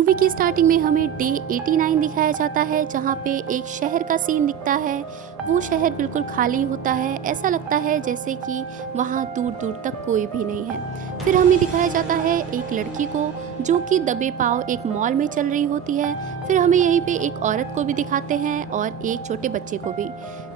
Movie की starting में हमें डे 89 दिखाया जाता है, जहाँ पे एक शहर का सीन दिखता है। वो शहर बिल्कुल खाली होता है, ऐसा लगता है जैसे कि वहाँ दूर दूर तक कोई भी नहीं है। फिर हमें दिखाया जाता है एक लड़की को, जो कि दबे पाँव एक मॉल में चल रही होती है। फिर हमें यहीं पे एक औरत को भी दिखाते हैं और एक छोटे बच्चे को भी।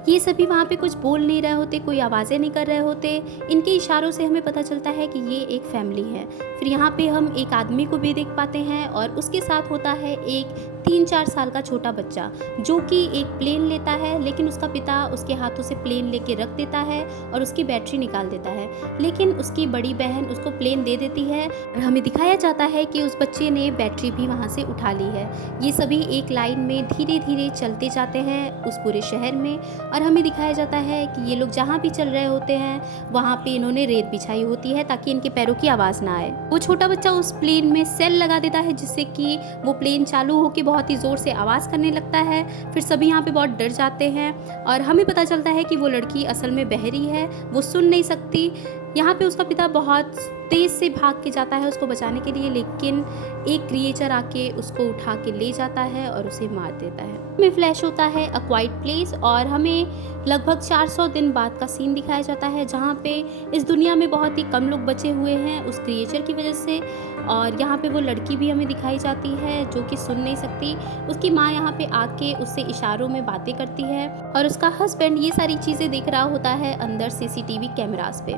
ये सभी वहाँ पे कुछ बोल नहीं रहे होते, कोई आवाज़ें नहीं कर रहे होते। इनके इशारों से हमें पता चलता है कि ये एक फैमिली है। फिर यहाँ पे हम एक आदमी को भी देख पाते हैं और उसके साथ होता है एक 3-4 साल का छोटा बच्चा, जो कि एक प्लेन लेता है, लेकिन उसका पिता उसके हाथों से प्लेन लेके रख देता है और उसकी बैटरी निकाल देता है। लेकिन उसकी बड़ी बहन उसको प्लेन दे देती है और हमें दिखाया जाता है कि उस बच्चे ने बैटरी भी वहाँ से उठा ली है। ये सभी एक लाइन में धीरे धीरे चलते जाते हैं उस पूरे शहर में, और हमें दिखाया जाता है कि ये लोग जहाँ भी चल रहे होते हैं वहाँ पे इन्होंने रेत बिछाई होती है ताकि इनके पैरों की आवाज़ ना आए। वो छोटा बच्चा उस प्लेन में सेल लगा देता है, जिससे कि वो प्लेन चालू होकर बहुत ही ज़ोर से आवाज़ करने लगता है। फिर सभी यहाँ पे बहुत डर जाते हैं और हमें पता चलता है कि वो लड़की असल में बहरी है, वो सुन नहीं सकती। यहाँ पे उसका पिता बहुत तेज़ से भाग के जाता है उसको बचाने के लिए, लेकिन एक क्रिएचर आके उसको उठा के ले जाता है और उसे मार देता है। हमें फ्लैश होता है अ क्वाइट प्लेस और हमें लगभग 400 दिन बाद का सीन दिखाया जाता है, जहाँ पे इस दुनिया में बहुत ही कम लोग बचे हुए हैं उस क्रिएचर की वजह से। और यहाँ पे वो लड़की भी हमें दिखाई जाती है जो कि सुन नहीं सकती। उसकी माँ यहाँ पे आके उससे इशारों में बातें करती है और उसका हस्बैंड ये सारी चीज़ें देख रहा होता है अंदर सीसीटीवी कैमरास पे।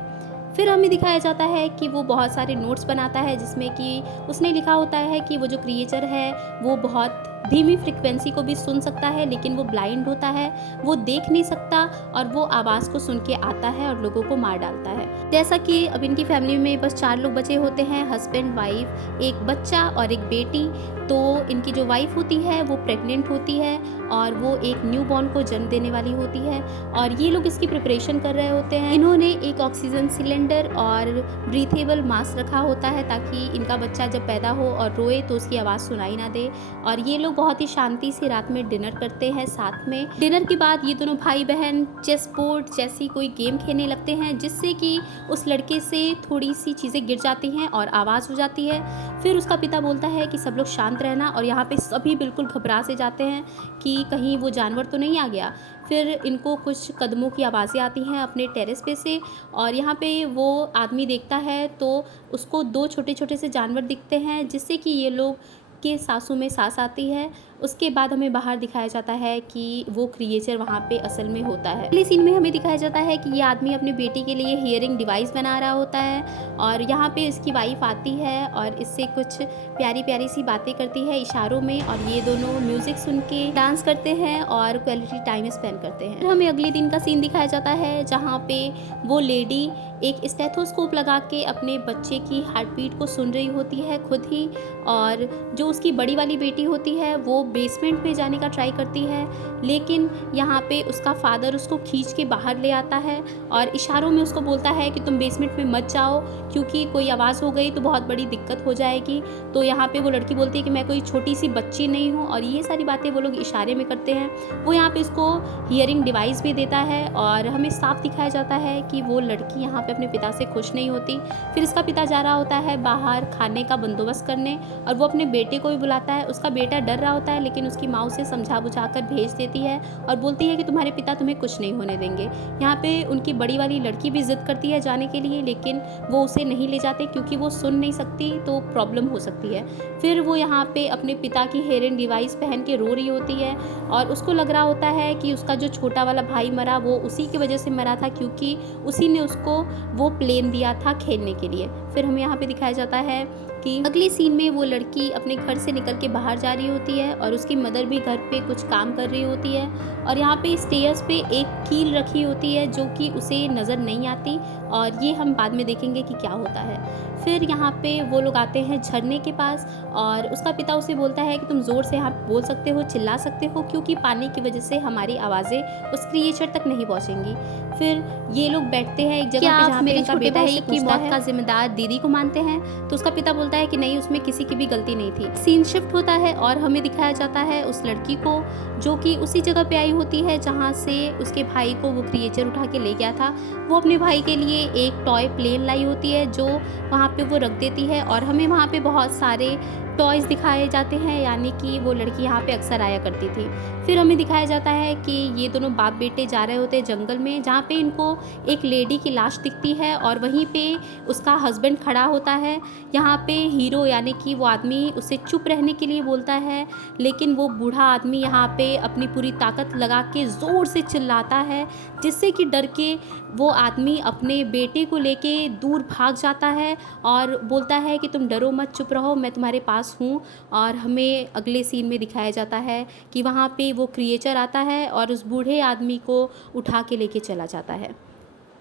फिर हमें दिखाया जाता है कि वो बहुत सारे नोट्स बनाता है, जिसमें कि उसने लिखा होता है कि वो जो क्रिएचर है वो बहुत धीमी फ्रिक्वेंसी को भी सुन सकता है, लेकिन वो ब्लाइंड होता है, वो देख नहीं सकता और वो आवाज़ को सुन के आता है और लोगों को मार डालता है। जैसा कि अब इनकी फैमिली में बस 4 लोग बचे होते हैं, हस्बैंड, वाइफ, एक बच्चा और एक बेटी। तो इनकी जो वाइफ होती है वो प्रेग्नेंट होती है और वो एक न्यूबॉर्न को जन्म देने वाली होती है और ये लोग इसकी प्रिपरेशन कर रहे होते हैं। इन्होंने एक ऑक्सीजन सिलेंडर और ब्रीथेबल मास्क रखा होता है ताकि इनका बच्चा जब पैदा हो और रोए तो उसकी आवाज़ सुनाई ना दे। और ये लोग बहुत ही शांति से रात में डिनर करते हैं साथ में। डिनर के बाद ये दोनों भाई बहन चेस बोर्ड जैसी कोई गेम खेलने लगते हैं, जिससे कि उस लड़के से थोड़ी सी चीज़ें गिर जाती हैं और आवाज़ हो जाती है। फिर उसका पिता बोलता है कि सब लोग शांत रहना, और यहाँ पे सभी बिल्कुल घबरा से जाते हैं कि कहीं वो जानवर तो नहीं आ गया। फिर इनको कुछ कदमों की आवाज़ें आती हैं अपने टेरेस पे से, और यहाँ पे वो आदमी देखता है तो उसको 2 छोटे छोटे से जानवर दिखते हैं, जिससे कि ये लोग के सांसों में सांस आती है। उसके बाद हमें बाहर दिखाया जाता है कि वो क्रिएचर वहाँ पे असल में होता है। अगले सीन में हमें दिखाया जाता है कि ये आदमी अपनी बेटी के लिए हियरिंग डिवाइस बना रहा होता है और यहाँ पे इसकी वाइफ आती है और इससे कुछ प्यारी प्यारी सी बातें करती है इशारों में, और ये दोनों म्यूज़िक सुन के डांस करते हैं और क्वालिटी टाइम स्पेंड करते हैं। फिर हमें अगले दिन का सीन दिखाया जाता है, जहाँ पे वो लेडी एक स्टेथोस्कोप लगा के अपने बच्चे की हार्ट बीट को सुन रही होती है खुद ही, और जो उसकी बड़ी वाली बेटी होती है वो बेसमेंट में जाने का ट्राई करती है, लेकिन यहाँ पे उसका फादर उसको खींच के बाहर ले आता है और इशारों में उसको बोलता है कि तुम बेसमेंट में मत जाओ, क्योंकि कोई आवाज़ हो गई तो बहुत बड़ी दिक्कत हो जाएगी। तो यहाँ पे वो लड़की बोलती है कि मैं कोई छोटी सी बच्ची नहीं हूँ, और ये सारी बातें वो लोग इशारे में करते हैं। वो यहाँ पे इसको हियरिंग डिवाइस भी देता है और हमें साफ दिखाया जाता है कि वो लड़की यहाँ पे अपने पिता से खुश नहीं होती। फिर इसका पिता जा रहा होता है बाहर खाने का बंदोबस्त करने और वो अपने बेटे को भी बुलाता है। उसका बेटा डर रहा होता है, लेकिन उसकी माँ उसे समझा बुझा कर भेज देती है और बोलती है कि तुम्हारे पिता तुम्हें कुछ नहीं होने देंगे। यहाँ पे उनकी बड़ी वाली लड़की भी जिद करती है जाने के लिए, लेकिन वो उसे नहीं ले जाते क्योंकि वो सुन नहीं सकती तो प्रॉब्लम हो सकती है। फिर वो यहाँ पे अपने पिता की हेयरिंग डिवाइस पहन के रो रही होती है और उसको लग रहा होता है कि उसका जो छोटा वाला भाई मरा वो उसी की वजह से मरा था, क्योंकि उसी ने उसको वो प्लेन दिया था खेलने के लिए। फिर हमें यहाँ पे दिखाया जाता है कि अगले सीन में वो लड़की अपने घर से निकल के बाहर जा रही होती है और उसकी मदर भी घर पे कुछ काम कर रही होती है, और यहाँ पे स्टेयर्स पे एक कील रखी होती है जो कि उसे नज़र नहीं आती, और ये हम बाद में देखेंगे कि क्या होता है। फिर यहाँ पे वो लोग आते हैं झरने के पास और उसका पिता उसे बोलता है कि तुम ज़ोर से यहाँ बोल सकते हो, चिल्ला सकते हो, क्योंकि पानी की वजह से हमारी आवाज़ें उस क्रिएचर तक नहीं पहुँचेंगी। फिर ये लोग बैठते हैं एक जगह पे जहाँ पे इनका बेटा है कि मौत का जिम्मेदार दीदी को मानते हैं, तो उसका पिता बोलता है कि नहीं, उसमें किसी की भी गलती नहीं थी। सीन शिफ्ट होता है और हमें दिखाया जाता है उस लड़की को जो कि उसी जगह पे आई होती है जहाँ से उसके भाई को वो क्रिएचर उठा के ले गया था। वो अपने भाई के लिए एक टॉय प्लेन लाई होती है जो वहाँ पे वो रख देती है, और हमें वहाँ पे बहुत सारे टॉयज़ दिखाए जाते हैं, यानी कि वो लड़की यहाँ पे अक्सर आया करती थी। फिर हमें दिखाया जाता है कि ये दोनों बाप बेटे जा रहे होते हैं जंगल में, जहाँ पे इनको एक लेडी की लाश दिखती है और वहीं पे उसका हस्बैंड खड़ा होता है। यहाँ पे हीरो यानी कि वो आदमी उसे चुप रहने के लिए बोलता है, लेकिन वो बूढ़ा आदमी यहाँ पे अपनी पूरी ताकत लगा के ज़ोर से चिल्लाता है, जिससे कि डर के वो आदमी अपने बेटे को लेके दूर भाग जाता है और बोलता है कि तुम डरो मत, चुप रहो, मैं तुम्हारे पास हूँ। और हमें अगले सीन में दिखाया जाता है कि वहाँ पे वो क्रिएचर आता है और उस बूढ़े आदमी को उठा के लेके चला जाता है।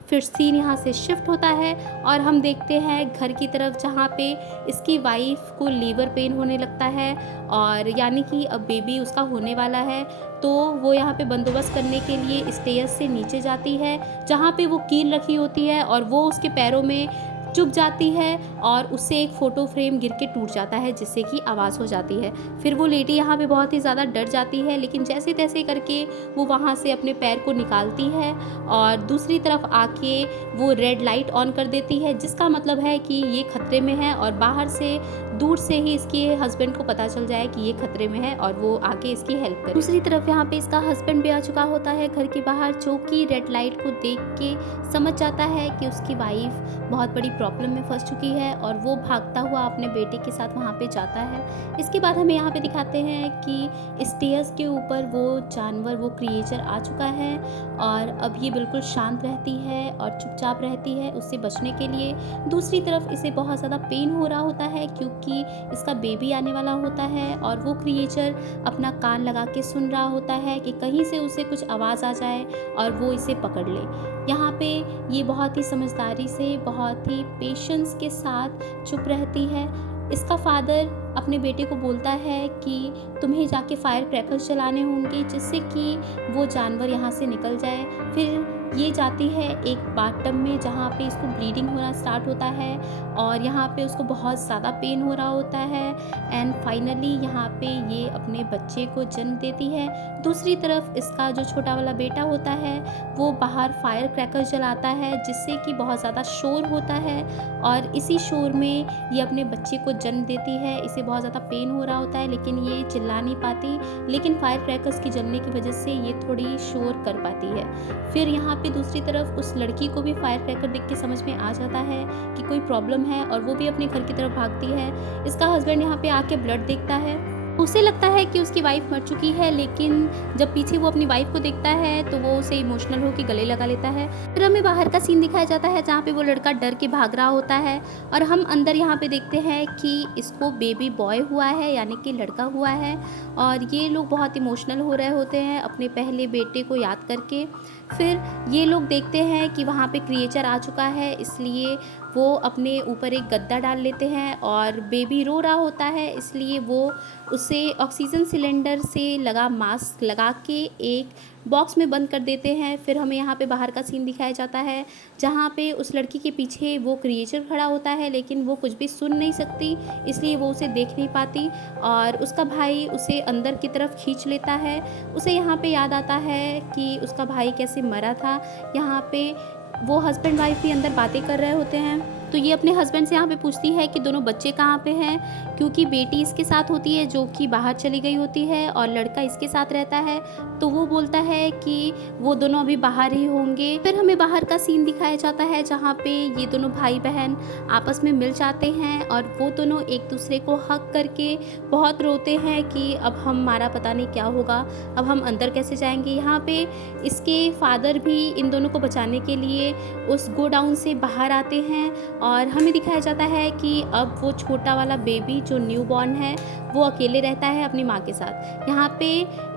फिर सीन यहाँ से शिफ्ट होता है और हम देखते हैं घर की तरफ, जहाँ पे इसकी वाइफ को लीवर पेन होने लगता है और यानी कि अब बेबी उसका होने वाला है। तो वो यहाँ पे बंदोबस्त करने के लिए स्टेयर्स से नीचे जाती है, जहाँ पे वो कील रखी होती है और वो उसके पैरों में चुभ जाती है और उससे एक फ़ोटो फ्रेम गिर के टूट जाता है, जिससे कि आवाज़ हो जाती है। फिर वो लेडी यहाँ पे बहुत ही ज़्यादा डर जाती है, लेकिन जैसे तैसे करके वो वहाँ से अपने पैर को निकालती है और दूसरी तरफ आके वो रेड लाइट ऑन कर देती है, जिसका मतलब है कि ये खतरे में है और बाहर से दूर से ही इसके हस्बैंड को पता चल जाए कि ये खतरे में है और वो आके इसकी हेल्प करे। दूसरी तरफ यहाँ पे इसका हस्बैंड भी आ चुका होता है घर के बाहर, जो कि रेड लाइट को देख के समझ जाता है कि उसकी वाइफ बहुत बड़ी प्रॉब्लम में फंस चुकी है और वो भागता हुआ अपने बेटे के साथ वहाँ पे जाता है। इसके बाद हमें यहाँ पे दिखाते हैं कि स्टेयर्स के ऊपर वो जानवर, वो क्रिएचर आ चुका है और अब ये बिल्कुल शांत रहती है और चुपचाप रहती है उससे बचने के लिए। दूसरी तरफ इसे बहुत ज़्यादा पेन हो रहा होता है क्योंकि इसका बेबी आने वाला होता है और वो क्रिएचर अपना कान लगा के सुन रहा होता है कि कहीं से उसे कुछ आवाज़ आ जाए और वो इसे पकड़ ले। यहाँ पे ये बहुत ही समझदारी से, बहुत ही पेशेंस के साथ चुप रहती है। इसका फादर अपने बेटे को बोलता है कि तुम्हें जाके फायर क्रैकर्स जलाने होंगे, जिससे कि वो जानवर यहाँ से निकल जाए। फिर ये जाती है एक बाथटब में, जहाँ पे इसको ब्लीडिंग होना स्टार्ट होता है और यहाँ पे उसको बहुत ज़्यादा पेन हो रहा होता है एंड फाइनली यहाँ पे ये अपने बच्चे को जन्म देती है। दूसरी तरफ इसका जो छोटा वाला बेटा होता है वो बाहर फायर क्रैकर्स जलाता है, जिससे कि बहुत ज़्यादा शोर होता है और इसी शोर में ये अपने बच्चे को जन्म देती है। इसे बहुत ज़्यादा पेन हो रहा होता है, लेकिन ये चिल्ला नहीं पाती, लेकिन फायर क्रैकर्स की जलने की वजह से ये थोड़ी शोर कर पाती है। फिर यहाँ पे दूसरी तरफ उस लड़की को भी फायर क्रैकर देख के समझ में आ जाता है कि कोई प्रॉब्लम है और वो भी अपने घर की तरफ भागती है। इसका हस्बैंड यहाँ पे आके ब्लड देखता है, उसे लगता है कि उसकी वाइफ मर चुकी है, लेकिन जब पीछे वो अपनी वाइफ को देखता है तो वो उसे इमोशनल होकर गले लगा लेता है। फिर हमें बाहर का सीन दिखाया जाता है जहाँ पे वो लड़का डर के भाग रहा होता है और हम अंदर यहाँ पे देखते हैं कि इसको बेबी बॉय हुआ है, यानी कि लड़का हुआ है और ये लोग बहुत इमोशनल हो रहे होते हैं अपने पहले बेटे को याद करके। फिर ये लोग देखते हैं कि वहाँ पे क्रिएचर आ चुका है, इसलिए वो अपने ऊपर एक गद्दा डाल लेते हैं और बेबी रो रहा होता है, इसलिए वो उसे ऑक्सीजन सिलेंडर से लगा मास्क लगा के एक बॉक्स में बंद कर देते हैं। फिर हमें यहाँ पे बाहर का सीन दिखाया जाता है जहाँ पे उस लड़की के पीछे वो क्रिएचर खड़ा होता है, लेकिन वो कुछ भी सुन नहीं सकती, इसलिए वो उसे देख नहीं पाती और उसका भाई उसे अंदर की तरफ खींच लेता है। उसे यहाँ पे याद आता है कि उसका भाई कैसे मरा था। यहाँ पे वो हस्बैंड वाइफ भी अंदर बातें कर रहे होते हैं, तो ये अपने हस्बैंड से यहाँ पे पूछती है कि दोनों बच्चे कहाँ पे हैं, क्योंकि बेटी इसके साथ होती है जो कि बाहर चली गई होती है और लड़का इसके साथ रहता है। तो वो बोलता है कि वो दोनों अभी बाहर ही होंगे। फिर हमें बाहर का सीन दिखाया जाता है जहाँ पे ये दोनों भाई बहन आपस में मिल जाते हैं और वो दोनों एक दूसरे को हक करके बहुत रोते हैं कि अब हमारा पता नहीं क्या होगा, अब हम अंदर कैसे जाएंगे। यहाँ पे इसके फादर भी इन दोनों को बचाने के लिए उस गोडाउन से बाहर आते हैं और हमें दिखाया जाता है कि अब वो छोटा वाला बेबी जो न्यू बॉर्न है वो अकेले रहता है अपनी माँ के साथ। यहाँ पे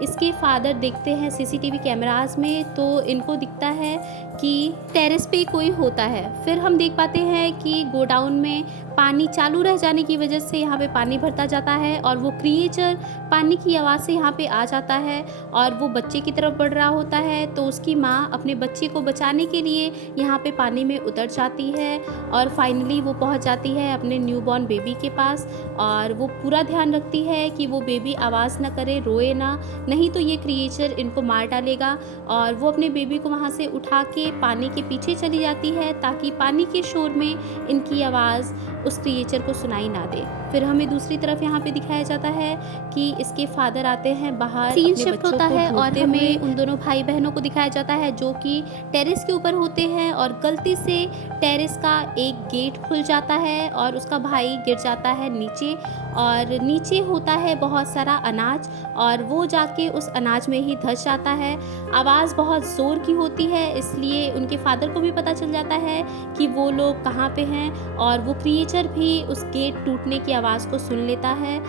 इसके फादर देखते हैं सीसीटीवी कैमरास में, तो इनको दिखता है कि टेरेस पे कोई होता है। फिर हम देख पाते हैं कि गोडाउन में पानी चालू रह जाने की वजह से यहाँ पे पानी भरता जाता है और वो क्रिएचर पानी की आवाज़ से यहाँ पे आ जाता है और वो बच्चे की तरफ बढ़ रहा होता है। तो उसकी माँ अपने बच्चे को बचाने के लिए यहाँ पे पानी में उतर जाती है और फाइनली वो पहुँच जाती है अपने न्यूबॉर्न बेबी के पास और वो पूरा ध्यान रखती है कि वो बेबी आवाज़ ना करे, रोए ना, नहीं तो ये क्रिएचर इनको मार डालेगा। और वो अपने बेबी को वहाँ से उठा के पानी के पीछे चली जाती है ताकि पानी के शोर में इनकी आवाज़ उस क्रिएचर को सुनाई ना दे। फिर हमें दूसरी तरफ यहाँ पे दिखाया जाता है कि इसके फादर आते हैं बाहर, सीन शिफ्ट होता है और हमें उन दोनों भाई बहनों को दिखाया जाता है जो कि टेरेस के ऊपर होते हैं और गलती से टेरेस का एक गेट खुल जाता है और उसका भाई गिर जाता है नीचे, और नीचे होता है बहुत सारा अनाज और वो जाके उस अनाज में ही धंस जाता है। आवाज़ बहुत ज़ोर की होती है, इसलिए उनके फादर को भी पता चल जाता है कि वो लोग कहाँ पे हैं, और वो क्रिएचर भी उस गेट टूटने की आवाज़ को सुन लेता है।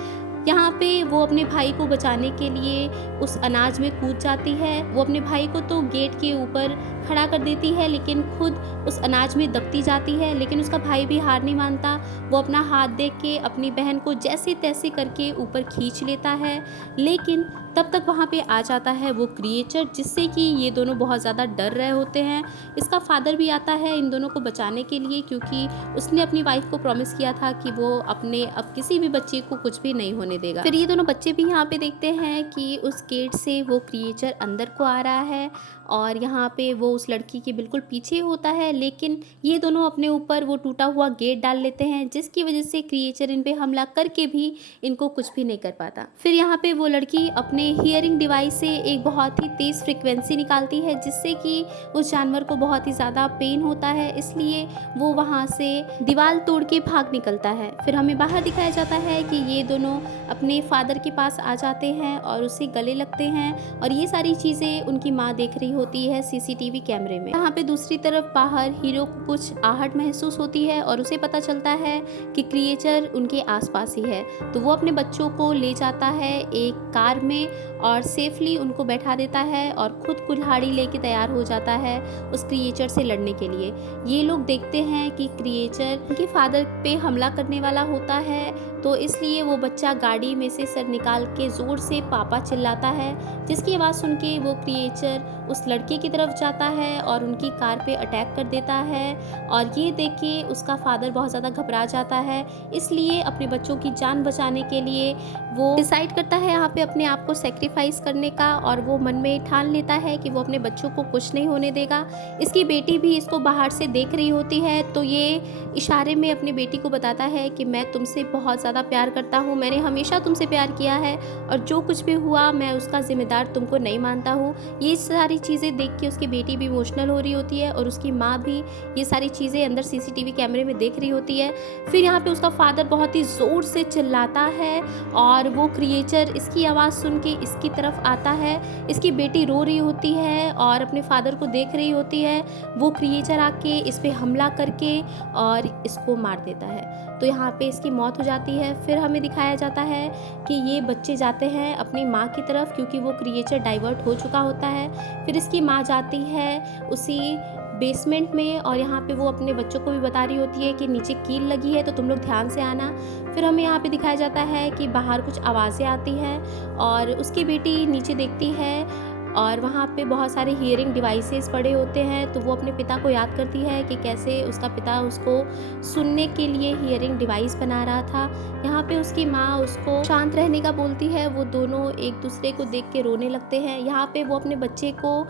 यहाँ पे वो अपने भाई को बचाने के लिए उस अनाज में कूद जाती है। वो अपने भाई को तो गेट के ऊपर खड़ा कर देती है, लेकिन खुद उस अनाज में दबती जाती है। लेकिन उसका भाई भी हार नहीं मानता, वो अपना हाथ देख के अपनी बहन को जैसे तैसे करके ऊपर खींच लेता है। लेकिन तब तक वहाँ पे आ जाता है वो क्रिएचर, जिससे कि ये दोनों बहुत ज़्यादा डर रहे होते हैं। इसका फादर भी आता है इन दोनों को बचाने के लिए, क्योंकि उसने अपनी वाइफ को प्रॉमिस किया था कि वो अपने अब किसी भी बच्चे को कुछ भी नहीं होने देगा। फिर ये दोनों बच्चे भी यहाँ पे देखते हैं कि उस गेट से वो क्रिएचर अंदर को आ रहा है और यहाँ पे वो उस लड़की के बिल्कुल पीछे होता है। लेकिन ये दोनों अपने ऊपर वो टूटा हुआ गेट डाल लेते हैं, जिसकी वजह से क्रिएचर इन पे हमला करके भी इनको कुछ भी नहीं कर पाता। फिर यहाँ पे वो लड़की अपने हियरिंग डिवाइस से एक बहुत ही तेज़ फ्रिक्वेंसी निकालती है, जिससे कि उस जानवर को बहुत ही ज़्यादा पेन होता है, इसलिए वो वहाँ से दीवार तोड़ के भाग निकलता है। फिर हमें बाहर दिखाया जाता है कि ये दोनों अपने फादर के पास आ जाते हैं और उससे गले लगते हैं, और ये सारी चीज़ें उनकी माँ देख रही होती है सीसीटीवी कैमरे में। यहाँ पे दूसरी तरफ बाहर हीरो को कुछ आहट महसूस होती है और उसे पता चलता है कि क्रिएचर उनके आसपास ही है, तो वो अपने बच्चों को ले जाता है एक कार में और सेफली उनको बैठा देता है और खुद कुल्हाड़ी लेके तैयार हो जाता है उस क्रिएचर से लड़ने के लिए। ये लोग देखते हैं कि क्रिएचर उनके फादर पे हमला करने वाला होता है, तो इसलिए वो बच्चा गाड़ी में से सर निकाल के ज़ोर से पापा चिल्लाता है, जिसकी आवाज़ सुन के वो क्रिएचर उस लड़के की तरफ जाता है और उनकी कार पे अटैक कर देता है। और ये देख के उसका फादर बहुत ज़्यादा घबरा जाता है, इसलिए अपने बच्चों की जान बचाने के लिए वो डिसाइड करता है यहाँ पे अपने आप को सेक्रीफाइस करने का, और वो मन में ठान लेता है कि वो अपने बच्चों को कुछ नहीं होने देगा। इसकी बेटी भी इसको बाहर से देख रही होती है, तो ये इशारे में अपनी बेटी को बताता है कि मैं तुमसे बहुत ज़्यादा प्यार करता हूँ, मैंने हमेशा तुमसे प्यार किया है और जो कुछ भी हुआ मैं उसका जिम्मेदार तुमको नहीं मानता हूँ। ये सारी चीज़ें देख के उसकी बेटी भी इमोशनल हो रही होती है और उसकी माँ भी ये सारी चीज़ें अंदर सीसीटीवी कैमरे में देख रही होती है। फिर यहाँ पे उसका फादर बहुत ही ज़ोर से चिल्लाता है और वो क्रिएचर इसकी आवाज़ सुन के इसकी तरफ आता है। इसकी बेटी रो रही होती है और अपने फादर को देख रही होती है। वो क्रिएचर आके इस पे हमला करके और इसको मार देता है, तो यहाँ पे इसकी मौत हो जाती है। फिर हमें दिखाया जाता है कि ये बच्चे जाते हैं अपनी माँ की तरफ, क्योंकि वो क्रिएचर डाइवर्ट हो चुका होता है। फिर इसकी माँ जाती है उसी बेसमेंट में और यहाँ पे वो अपने बच्चों को भी बता रही होती है कि नीचे कील लगी है तो तुम लोग ध्यान से आना। फिर हमें यहाँ पे दिखाया जाता है कि बाहर कुछ आवाज़ें आती हैं और उसकी बेटी नीचे देखती है और वहाँ पे बहुत सारे हियरिंग डिवाइसेस पड़े होते हैं, तो वो अपने पिता को याद करती है कि कैसे उसका पिता उसको सुनने के लिए हियरिंग डिवाइस बना रहा था। यहाँ पे उसकी माँ उसको शांत रहने का बोलती है। वो दोनों एक दूसरे को देख के रोने लगते हैं। यहाँ पे वो अपने बच्चे को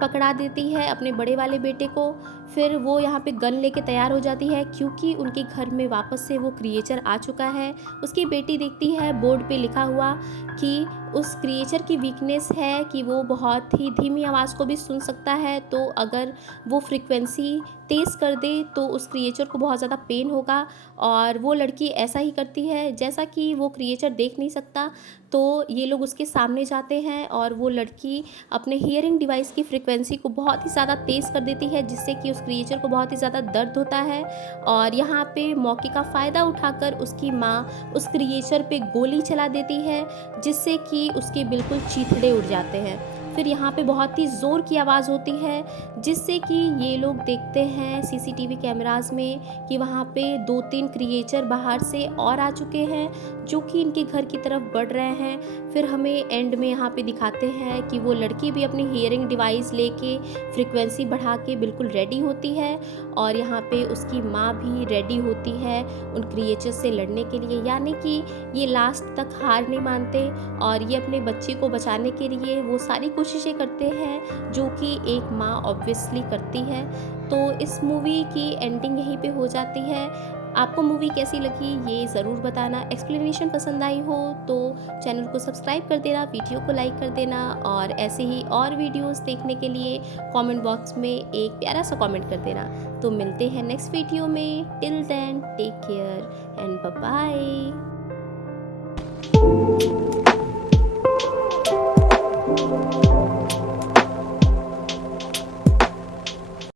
पकड़ा देती है, अपने बड़े वाले बेटे को। फिर वो यहाँ पे गन लेके तैयार हो जाती है, क्योंकि उनके घर में वापस से वो क्रिएचर आ चुका है। उसकी बेटी देखती है बोर्ड पे लिखा हुआ कि उस क्रिएचर की वीकनेस है कि वो बहुत ही धीमी आवाज़ को भी सुन सकता है, तो अगर वो फ्रिक्वेंसी तेज़ कर दे तो उस क्रिएचर को बहुत ज़्यादा पेन होगा। और वो लड़की ऐसा ही करती है। जैसा कि वो क्रिएचर देख नहीं सकता, तो ये लोग उसके सामने जाते हैं और वो लड़की अपने हियरिंग डिवाइस की फ्रिक्वेंसी को बहुत ही ज़्यादा तेज़ कर देती है, जिससे कि उस क्रिएचर को बहुत ही ज़्यादा दर्द होता है। और यहाँ पे मौके का फ़ायदा उठाकर उसकी माँ उस क्रिएचर पे गोली चला देती है, जिससे कि उसके बिल्कुल चीथड़े उड़ जाते हैं। फिर यहाँ पे बहुत ही ज़ोर की आवाज़ होती है, जिससे कि ये लोग देखते हैं सीसीटीवी कैमरास में कि वहाँ पे 2-3 क्रिएचर बाहर से और आ चुके हैं, जो कि इनके घर की तरफ बढ़ रहे हैं। फिर हमें एंड में यहाँ पे दिखाते हैं कि वो लड़की भी अपनी हियरिंग डिवाइस लेके फ्रिक्वेंसी बढ़ा के बिल्कुल रेडी होती है, और यहाँ पे उसकी माँ भी रेडी होती है उन क्रिएचर से लड़ने के लिए। यानी कि ये लास्ट तक हार नहीं मानते और ये अपने बच्चे को बचाने के लिए वो सारी कोशिशें करते हैं, जो कि एक माँ ऑब्वियसली करती है। तो इस मूवी की एंडिंग यहीं पे हो जाती है। आपको मूवी कैसी लगी ये ज़रूर बताना। एक्सप्लेनेशन पसंद आई हो तो चैनल को सब्सक्राइब कर देना, वीडियो को लाइक कर देना और ऐसे ही और वीडियोस देखने के लिए कमेंट बॉक्स में एक प्यारा सा कमेंट कर देना। तो मिलते हैं नेक्स्ट वीडियो में। Till then take care and bye bye.